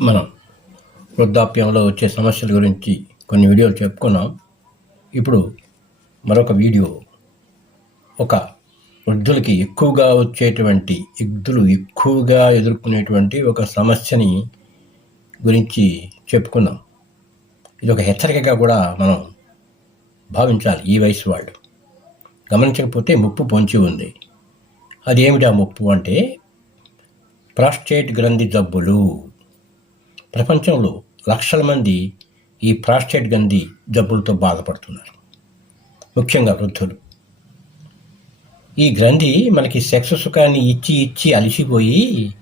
మనం వృద్ధాప్యంలో వచ్చే సమస్యల గురించి కొన్ని వీడియోలు చెప్పుకున్నాం. ఇప్పుడు మరొక వీడియో. ఒక వృద్ధులకి ఎక్కువగా వచ్చేటువంటి వృద్ధులు ఎక్కువగా ఎదుర్కొనేటువంటి ఒక సమస్యని గురించి చెప్పుకుందాం ఇది ఒక హెచ్చరికగా కూడా మనం భావించాలి ఈ వయసు వాళ్ళు. గమనించకపోతే ముప్పు పొంచి ఉంది. అదేమిటి ఆ ముప్పు అంటే ప్రాస్టేట్ గ్రంథి జబ్బులు. ప్రపంచంలో లక్షల మంది ఈ ప్రాస్టేట్ గంది జబ్బులతో బాధపడుతున్నారు. ముఖ్యంగా వృద్ధులు. ఈ గ్రంథి మనకి సెక్స్ సుఖాన్ని ఇచ్చి ఇచ్చి అలిసిపోయి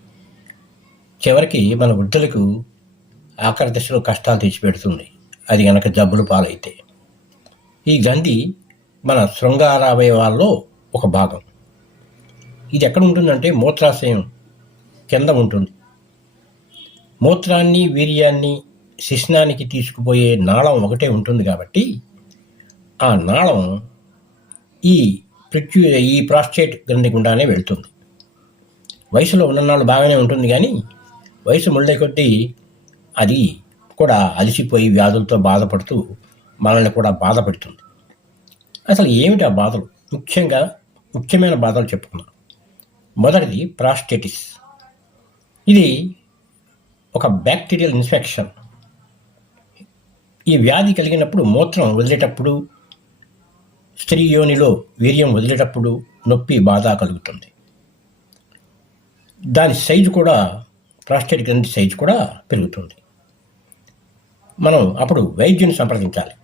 చివరికి మన వృద్ధులకు ఆఖరి దశలో కష్టాలు తెచ్చిపెడుతుంది. అది గనక జబ్బులు పాలైతే. ఈ గ్రంథి మన శృంగార అవయవాల్లో ఒక భాగం. ఇది ఎక్కడ ఉంటుందంటే మూత్రాశయం కింద ఉంటుంది. మూత్రాన్ని వీర్యాన్ని శిష్ణానికి తీసుకుపోయే నాళం ఒకటే ఉంటుంది కాబట్టి ఆ నాళం ఈ ప్రత్యు ఈ ప్రాస్టేట్ గ్రంథి గుండానే వెళ్తుంది. వయసులో ఉన్ననాళ్ళు బాగానే ఉంటుంది కానీ వయసు ముళ్ళే కొద్దీ అది కూడా అలసిపోయి వ్యాధులతో బాధపడుతూ మనల్ని కూడా బాధపడుతుంది అసలు ఏమిటి ఆ బాధలు? ముఖ్యంగా ముఖ్యమైన బాధలు చెప్పుకున్నాం మొదటిది ప్రాస్టేటిస్. ఇది ఒక బ్యాక్టీరియల్ ఇన్ఫెక్షన్ ఈ వ్యాధి కలిగినప్పుడు మూత్రం వదిలేటప్పుడు స్త్రీ యోనిలో వీర్యం వదిలేటప్పుడు నొప్పి బాధ కలుగుతుంది. దాని సైజు కూడా ప్రాస్టేట్ గ్రంథి సైజు కూడా పెరుగుతుంది. మనం అప్పుడు వైద్యుని సంప్రదించాలి.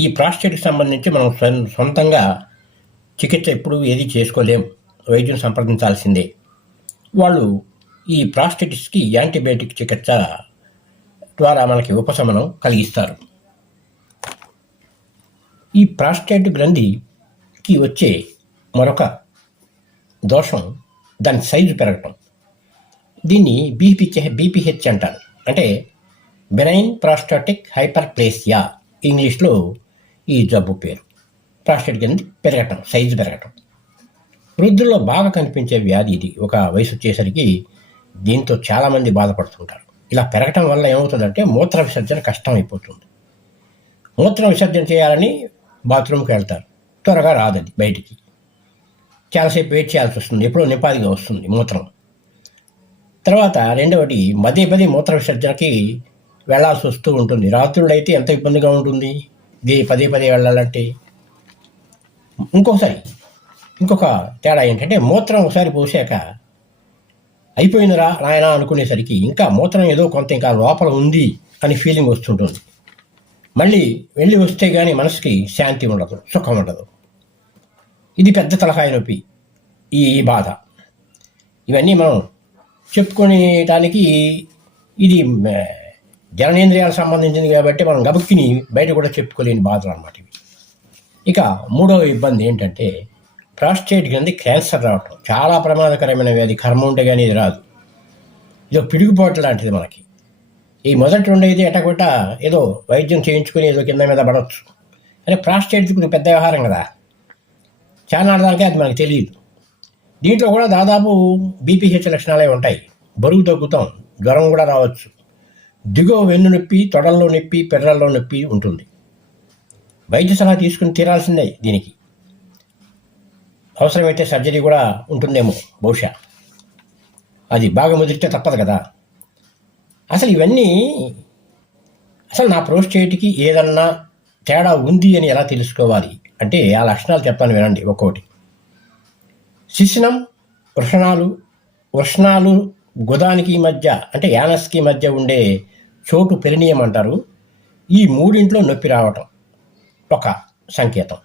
ఈ ప్రాస్టేట్కి సంబంధించి మనం సొంతంగా చికిత్స ఎప్పుడు ఏది చేసుకోలేం. వైద్యుని సంప్రదించాల్సిందే. వాళ్ళు ఈ ప్రాస్టిటిస్కి యాంటీబయాటిక్ చికిత్స ద్వారా మనకి ఉపశమనం కలిగిస్తారు. ఈ ప్రాస్టేట్ గ్రంథికి వచ్చే మరొక దోషం దాని సైజు పెరగటం. దీన్ని బీపీహెచ్ బీపీహెచ్ అంటారు. అంటే బెనైన్ ప్రాస్టాటిక్ హైపర్ప్లేసియా ఇంగ్లీష్లో ఈ జబ్బు పేరు. ప్రాస్టేట్ గ్రంథి పెరగటం సైజు పెరగటం. వృద్ధుల్లో బాగా కనిపించే వ్యాధి ఇది. ఒక వయసు వచ్చేసరికి దీంతో చాలామంది బాధపడుతుంటారు. ఇలా పెరగటం వల్ల ఏమవుతుందంటే మూత్ర విసర్జన కష్టం అయిపోతుంది మూత్ర విసర్జన చేయాలని బాత్రూమ్కి వెళ్తారు. త్వరగా రాదది బయటికి. చాలాసేపు వెయిట్ చేయాల్సి వస్తుంది. ఎప్పుడో నిపాదిగా వస్తుంది మూత్రం. తర్వాత రెండవది మదే పదే మూత్ర విసర్జనకి వెళ్ళాల్సి వస్తూ ఉంటుంది. రాత్రుళ్ళు అయితే ఎంత ఇబ్బందిగా ఉంటుంది? ఇది పదే పదే వెళ్ళాలంటే. ఇంకొకసారి ఇంకొక తేడా ఏంటంటే మూత్రం ఒకసారి పోసాక అయిపోయిందిరా నాయన అనుకునేసరికి ఇంకా మూత్రం ఏదో కొంత ఇంకా లోపల ఉంది అని ఫీలింగ్ వస్తుంటుంది. మళ్ళీ వెళ్ళి వస్తే కానీ మనసుకి శాంతి ఉండదు సుఖం ఉండదు. ఇది పెద్ద తలకాయ నొప్పి ఈ బాధ. ఇవన్నీ మనం చెప్పుకునేటానికి ఇది జననేంద్రియాలకు సంబంధించింది కాబట్టి మనం గబుక్కిని బయట కూడా చెప్పుకోలేని బాధలు అన్నమాట ఇవి. ఇక మూడవ ఇబ్బంది ఏంటంటే ప్రాస్టేట్ గ్రంథి క్యాన్సర్ రావటం. చాలా ప్రమాదకరమైన వ్యాధి. కర్మ ఉంటే కానీ ఇది రాదు. ఇది ఒక పిడుగుపాటు లాంటిది మనకి. ఈ మొదటి ఉండేది ఎటగొట్ట ఏదో వైద్యం చేయించుకుని ఏదో కింద మీద పడవచ్చు అంటే ప్రాస్టేట్ కొంచెం పెద్ద వ్యవహారం కదా. చాలా దానికే అది మనకు తెలియదు. దీంట్లో కూడా దాదాపు బీపీహెచ్ లక్షణాలే ఉంటాయి. బరువు తగ్గుతాం. జ్వరం కూడా రావచ్చు. దిగువ వెన్ను నొప్పి తొడల్లో నొప్పి పెర్రల్లో నొప్పి ఉంటుంది. వైద్య సలహా తీసుకుని తీరాల్సిందే దీనికి. అవసరమైతే సర్జరీ కూడా ఉంటుందేమో బహుశా. అది బాగా ముదిరితే తప్పదు కదా. అసలు ఇవన్నీ అసలు నా ప్రోస్టేట్కి ఏదన్నా తేడా ఉంది అని ఎలా తెలుసుకోవాలి? అంటే ఆ లక్షణాలు చెప్పాను వినండి ఒక్కొక్కటి శిశనం వృషణాలు వృషణాలు గుదానికి మధ్య అంటే యానస్కి మధ్య ఉండే చోటు పెరినియం అంటారు ఈ మూడింట్లో నొప్పి రావటం ఒక సంకేతం.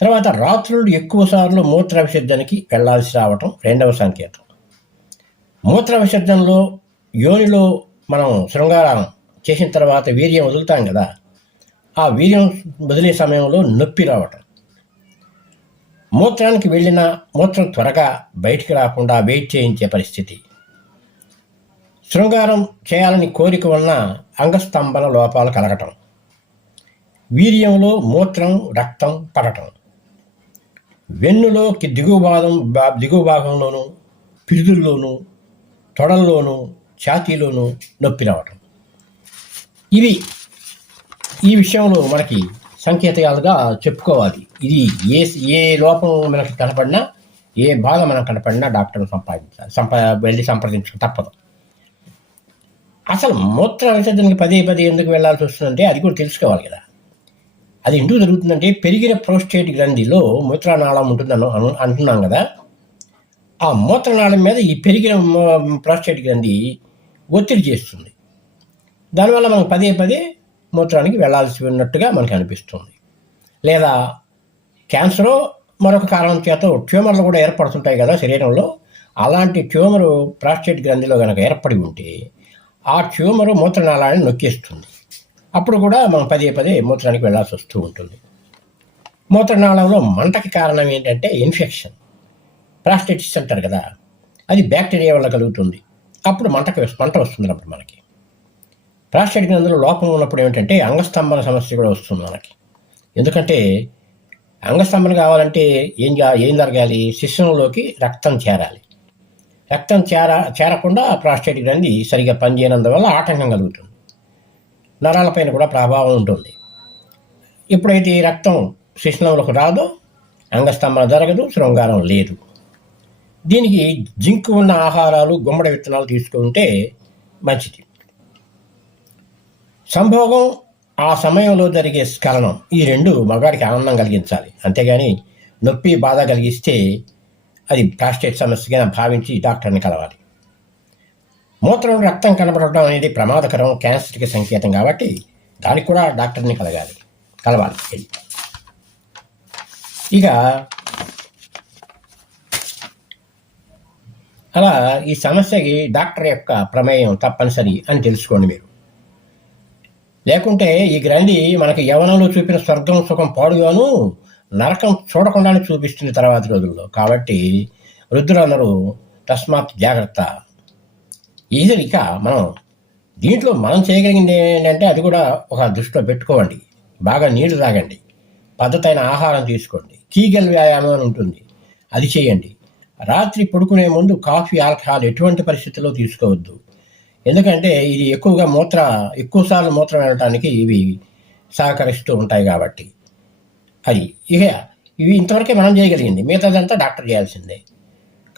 తర్వాత రాత్రులు ఎక్కువ సార్లు మూత్ర విసర్జనకి వెళ్ళాల్సి రావటం రెండవ సంకేతం. మూత్ర విసర్జనలో యోనిలో మనం శృంగారం చేసిన తర్వాత వీర్యం వదులుతాం కదా ఆ వీర్యం వదిలే సమయంలో నొప్పి రావటం. మూత్రానికి వెళ్ళిన మూత్రం త్వరగా బయటికి రాకుండా వెయిట్ చేయించే పరిస్థితి. శృంగారం చేయాలని కోరిక ఉన్న అంగస్తంభన లోపాలు కలగటం. వీర్యంలో మూత్రం రక్తం పడటం. వెన్నులోకి దిగువ భాగం బా- దిగువ భాగంలోనూ పిరుదుల్లోనూ తొడల్లోనూ ఛాతీలోనూ నొప్పి రావటం. ఇవి ఈ విషయంలో మనకి సంకేతాలుగా చెప్పుకోవాలి. ఇది ఏ ఏ లోపం మనకి కనపడినా ఏ బాధ మనకు కనపడినా డాక్టర్ని సంపాదించాలి సంపా వెళ్ళి సంప్రదించక తప్పదు. అసలు మూత్ర విసర్జనకి పదే పదే ఎందుకు వెళ్ళాల్సి వస్తుందంటే అది కూడా తెలుసుకోవాలి కదా. అది ఎందుకు జరుగుతుందంటే పెరిగిన ప్రోస్టేట్ గ్రంథిలో మూత్రనాళం ఉంటుందని అను- అంటున్నాం కదా. ఆ మూత్రనాళం మీద ఈ పెరిగిన ప్రోస్టేట్ గ్రంథి ఒత్తిడి చేస్తుంది. దానివల్ల మనం పదే పదే మూత్రానికి వెళ్ళాల్సి ఉన్నట్టుగా మనకు అనిపిస్తుంది. లేదా క్యాన్సరో మరొక కారణం చేత ట్యూమర్లు కూడా ఏర్పడుతుంటాయి కదా శరీరంలో. అలాంటి ట్యూమరు ప్రాస్టేట్ గ్రంథిలో కనుక ఏర్పడి ఉంటే ఆ ట్యూమరు మూత్రనాళాన్ని నొక్కేస్తుంది. అప్పుడు కూడా మనం పదే పదే మూత్రానికి వెళ్ళాల్సి వస్తూ ఉంటుంది. మూత్రనాళంలో మంటకి కారణం ఏంటంటే ఇన్ఫెక్షన్. ప్రాస్టేటిస్ అంటారు కదా అది బ్యాక్టీరియా వల్ల కలుగుతుంది. అప్పుడు మంటకు మంట వస్తుంది అప్పుడు మనకి. ప్రాస్టేట్ గ్రంథులు లోపం ఉన్నప్పుడు ఏమిటంటే అంగస్తంభన సమస్య కూడా వస్తుంది మనకి. ఎందుకంటే అంగస్తంభన కావాలంటే ఏం జా- ఏం జరగాలి? శిశువులోకి రక్తం చేరాలి. రక్తం చేర చేరకుండా ప్రాస్టేట్ గ్రంథి సరిగా పనిచేయనందువల్ల ఆటంకం కలుగుతుంది. నరాలపైన కూడా ప్రభావం ఉంటుంది. ఎప్పుడైతే ఈ రక్తం శిశ్నంలోకి రాదో అంగస్తంభన జరగదు శృంగారం లేదు. దీనికి జింక్ ఉన్న ఆహారాలు గుమ్మడి విత్తనాలు తీసుకుంటే మంచిది. సంభోగం ఆ సమయంలో జరిగే స్ఖలనం ఈ రెండు మగాడికి ఆనందం కలిగించాలి. అంతేగాని నొప్పి బాధ కలిగిస్తే అది ప్రాస్టేట్ సమస్యగా భావించి డాక్టర్ని కలవాలి. మూత్రం రక్తం కనబడటం అనేది ప్రమాదకరం క్యాన్సర్కి సంకేతం కాబట్టి దానికి కూడా డాక్టర్ని కలగాలి. కలవాలి. ఇక అలా ఈ సమస్యకి డాక్టర్ యొక్క ప్రమేయం తప్పనిసరి అని తెలుసుకోండి మీరు. లేకుంటే ఈ గ్రంథి మనకి యవనంలో చూపిన స్వర్గం సుఖం పాడుగాను నరకం చూడకుండానే చూపిస్తుంది తర్వాత రోజుల్లో. కాబట్టి వృద్ధులందరూ తస్మాత్ జాగ్రత్త. ఈజీ ఇక మనం దీంట్లో మనం చేయగలిగింది ఏంటంటే అది కూడా ఒక దృష్టిలో పెట్టుకోండి బాగా నీళ్ళు తాగండి. పద్ధతైన ఆహారం తీసుకోండి. కీగల్ వ్యాయామం అని ఉంటుంది. అది చేయండి. రాత్రి పడుకునే ముందు కాఫీ ఆల్కహాల్ ఎటువంటి పరిస్థితుల్లో తీసుకోవద్దు. ఎందుకంటే ఇది ఎక్కువగా మూత్ర ఎక్కువసార్లు మూత్రం వెళ్ళటానికి ఇవి సహకరిస్తూ ఉంటాయి కాబట్టి. అది ఇక ఇవి ఇంతవరకే మనం చేయగలిగింది. మిగతాదంతా డాక్టర్ చేయాల్సిందే.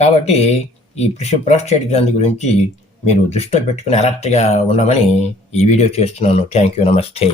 కాబట్టి ఈ ప్రిష ప్రోస్టేట్ గ్రంథి గురించి మీరు దృష్టిలో పెట్టుకుని అలర్ట్గా ఉండమని ఈ వీడియో చేస్తున్నాను. థ్యాంక్ యూ నమస్తే